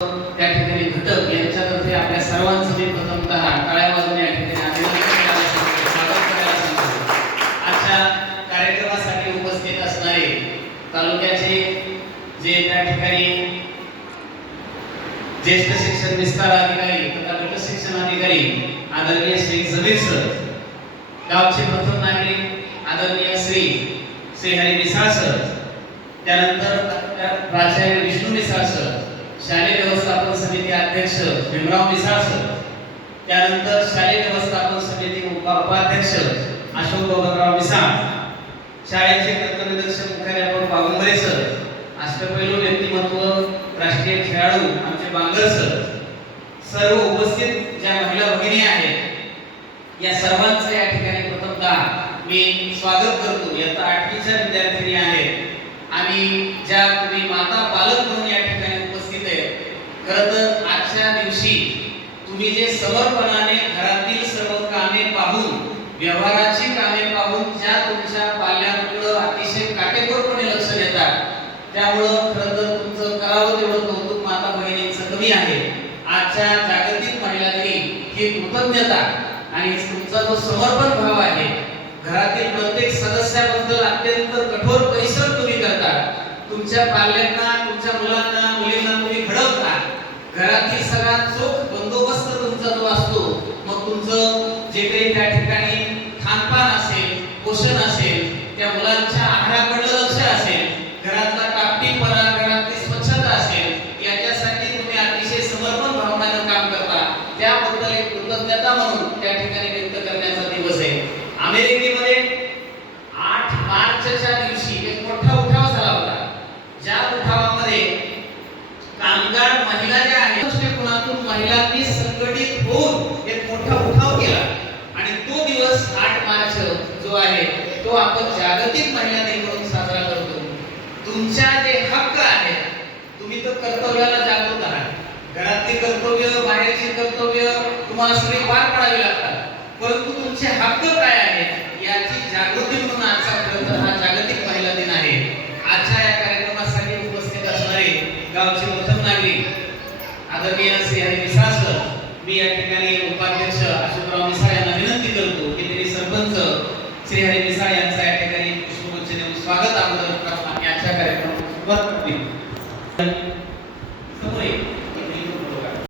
त्या ठिकाणी घटक यांच्यातर्फे आपल्या सर्वांचं मी प्रथमतः टाळ्या वाजवून या ठिकाणी अभिनंदन करायला सांगतो, स्वागत करायला सांगतो. आजच्या कार्यक्रमासाठी उपस्थित असणारे तालुक्याचे जे त्या ठिकाणी ज्येष्ठ शिक्षण विस्तार अधिकारी तथा गट शिक्षण अधिकारी आदरणीय श्री जमीर सर, गावचे प्रथम नागरिक आदरणीय श्री हरी मिसाळ सर, त्यानंतर प्राचार्य विष्णू मिसाळ सर, शालेय व्यवस्थापन समिती अध्यक्ष भीमराव मिसाळ सर, त्यानंतर शालेय व्यवस्थापन समिती उपाध्यक्ष अशोक गोविंदराव मिसाळ, शाळेचे कर्तव्यदक्ष मुख्याध्यापक बागुंबरे सर, अष्टपैलू व्यक्तिमत्व राष्ट्रीय खेळाडू आमचे बांगर सर, सर्व उपस्थित ज्या महिला भगिनी आहेत या सर्वांचं या ठिकाणी प्रथमतः मी स्वागत करतो. इयत्ता 8वीच्या विद्यार्थिनी आहेत आणि ज्या तुम्ही माता पालक म्हणून या ठिकाणी उपस्थित आहेत. खरं तर आजच्या दिवशी तुम्ही जे समर्पणाने घरातील सर्व कामे पाहून, व्यवहाराची कामे पाहून ज्या तुमच्या पाल्यांकडे अतिशय काटेकोरपणे लक्ष देतात, त्यामुळं खरं तर तुमचं करावं तेवढं कौतुक माता भगिनींचं कमी आहे. आजच्या जागतिक महिला दिन ही कृतज्ञता आणि तुमचा जो समर्पण भाव आहे, घरातील प्रत्येक सदस्याबद्दल अत्यंत कठोर परिश्रम तुम्ही करता, तुमच्या पाल्यांना, तुमच्या मुलांना, मुलींना तुम्ही घडवता, घरातील सगळा चोख बंदोबस्त तुमचा जो असतो, मग तुमचं जे काही त्या ठिकाणी खानपान असेल, पोषण असेल, त्या मुलांच्या आहाराकडे लक्ष असेल, घरातला टापटीपणा, घरातली स्वच्छता असेल, याच्यासाठी तुम्ही अतिशय समर्पण भावनेने काम करता. त्याबद्दल एक कृतज्ञता म्हणून त्या ठिकाणी व्यक्त करण्याचा दिवस आहे. अमेरिकेमध्ये 8 मार्चच्या दिवशी एक मोठा उठाव झाला होता. ज्या उठावामध्ये कामगार महिला ज्या आहेत, दृष्टिकोनातून महिलांनी संघटित होऊन एक मोठा उठाव केला आणि तो दिवस 8 मार्च जो आहे तो आपण जागतिक महिला दिन म्हणून साजरा करतो. तुमच्या जे हक्क आहेत, तुम्ही तर कर्तव्याला जागृत आहात. घरातली कर्तव्य, बाहेरची कर्तव्य तुम्हाला सगळी पार पाडावी लागतात, परंतु तुमचे हक्क काय आहेत याची जागृती म्हणून आजचा खरं तर हा जागतिक महिला दिन आहे. आजच्या या कार्यक्रमासाठी उपस्थित असणारे गावचे प्रथम नागरिक आदरणीय श्री हरी मिसाळ सर, मी या ठिकाणी उपाध्यक्ष अशोकराव मिसाळ यांना विनंती करतो की त्यांनी सरपंच श्री हरी